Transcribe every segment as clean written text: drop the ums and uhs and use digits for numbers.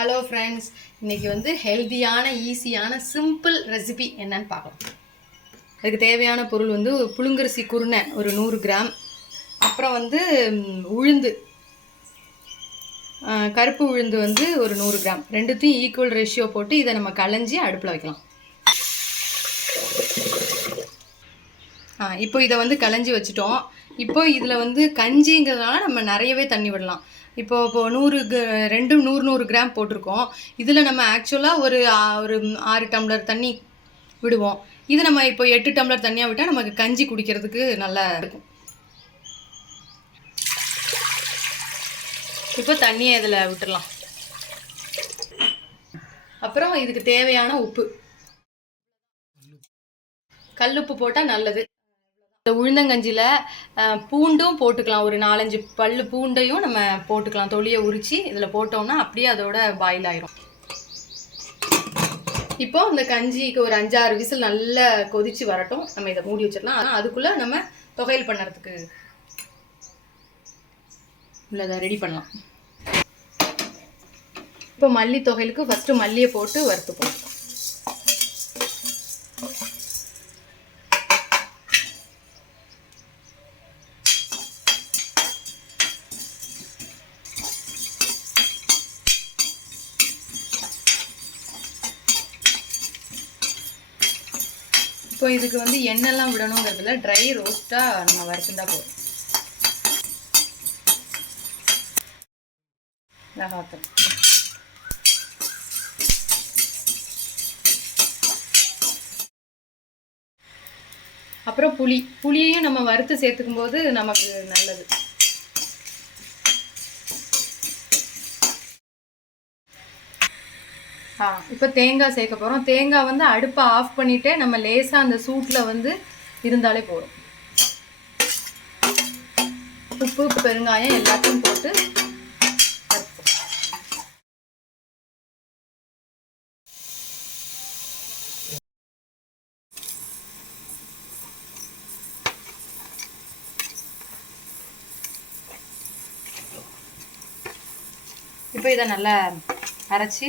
Hello friends, இன்றைக்கி வந்து ஹெல்த்தியான ஈஸியான சிம்பிள் ரெசிபி என்னன்னு பார்க்கலாம். அதுக்கு தேவையான பொருள் வந்து புழுங்கரிசி குருணை ஒரு 100 கிராம், அப்புறம் வந்து உளுந்து, கருப்பு உளுந்து வந்து ஒரு 100 கிராம், ரெண்டுத்தையும் ஈக்குவல் ரேஷியோ போட்டு இதை நம்ம களைஞ்சி அடுப்பில் வைக்கலாம். இப்போ இதை வந்து களைஞ்சி வச்சுட்டோம். இப்போ இதில் வந்து கஞ்சிங்கிறதுனால நம்ம நிறையவே தண்ணி விடலாம். இப்போ 100 கிராம் போட்டிருக்கோம். இதில் நம்ம ஆக்சுவலாக ஒரு 6 டம்ளர் தண்ணி விடுவோம். இது நம்ம இப்போ 8 டம்ளர் தண்ணியாக விட்டால் நமக்கு கஞ்சி குடிக்கிறதுக்கு நல்லா இருக்கும். இப்போ தண்ணியை இதில் விட்டுடலாம். அப்புறம் இதுக்கு தேவையான உப்பு, கல்லுப்பு போட்டால் நல்லது. இந்த உளுந்தங்கஞ்சியில் பூண்டும் போட்டுக்கலாம். ஒரு 4-5 பல்லு பூண்டையும் நம்ம போட்டுக்கலாம். தொலியை உரித்து இதில் போட்டோம்னா அப்படியே அதோட பாயில் ஆயிரும். இப்போ இந்த கஞ்சிக்கு ஒரு 5-6 விசில் நல்லா கொதிச்சு வரட்டும். நம்ம இதை மூடி வச்சிடலாம். ஆனால் அதுக்குள்ளே நம்ம தொகையல் பண்ணுறதுக்கு உள்ளதை ரெடி பண்ணலாம். இப்போ மல்லி தொகையலுக்கு ஃபஸ்ட்டு மல்லியை போட்டு வறுத்துப்போம். இப்போ இதுக்கு வந்து எண்ணெய்லாம் விடணுங்கிறதுல ட்ரை ரோஸ்ட்டாக நம்ம வறுத்துட்டா போதும். மிளகாத்தூள், அப்புறம் புளியையும் நம்ம வறுத்து சேர்த்துக்கும் போது நமக்கு நல்லது. இப்போ தேங்காய் சேர்க்க போகிறோம். தேங்காய் வந்து அடுப்பை ஆஃப் பண்ணிவிட்டு நம்ம லேசாக அந்த சூட்டில் வந்து இருந்தாலே போதும். உப்பு, பெருங்காயம் எல்லாத்தையும் போட்டு இப்போ இதை நல்லா அரைச்சி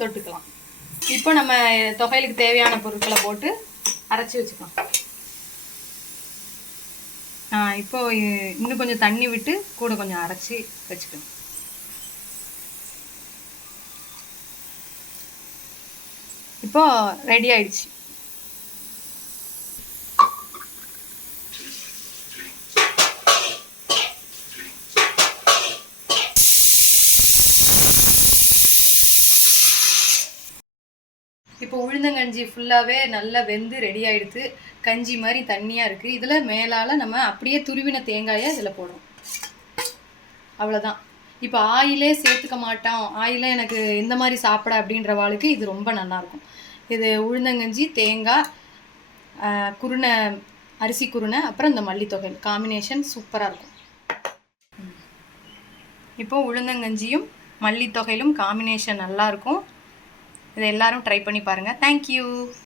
தொட்டுக்கலாம். இப்போ நம்ம தொகையலுக்கு தேவையான பொருட்களை போட்டு அரைச்சி வச்சுக்கலாம். இப்போ இன்னும் கொஞ்சம் தண்ணி விட்டு கூட கொஞ்சம் அரைச்சி வச்சுக்கணும். இப்போ ரெடி ஆயிடுச்சு. இப்போ உளுந்தங்கஞ்சி ஃபுல்லாகவே நல்லா வெந்து ரெடி ஆகிடுது. கஞ்சி மாதிரி தண்ணியாக இருக்குது. இதில் மேலால் நம்ம அப்படியே துருவின தேங்காயை இதில் போடுறோம். அவ்வளோதான். இப்போ ஆயிலே சேர்த்துக்க மாட்டோம், ஆயிலே எனக்கு இந்த மாதிரி சாப்பிட அப்படின்ற வாளுக்கு இது ரொம்ப நல்லாயிருக்கும். இது உளுந்தங்கஞ்சி, தேங்காய், குருணை, அரிசி குருணை, அப்புறம் இந்த மல்லித்தொகையில் காம்பினேஷன் சூப்பராக இருக்கும். இப்போ உளுந்தங்கஞ்சியும் மல்லித்தொகையிலும் காம்பினேஷன் நல்லாயிருக்கும். இதை எல்லாரும் ட்ரை பண்ணி பாருங்கள். தேங்க்யூ.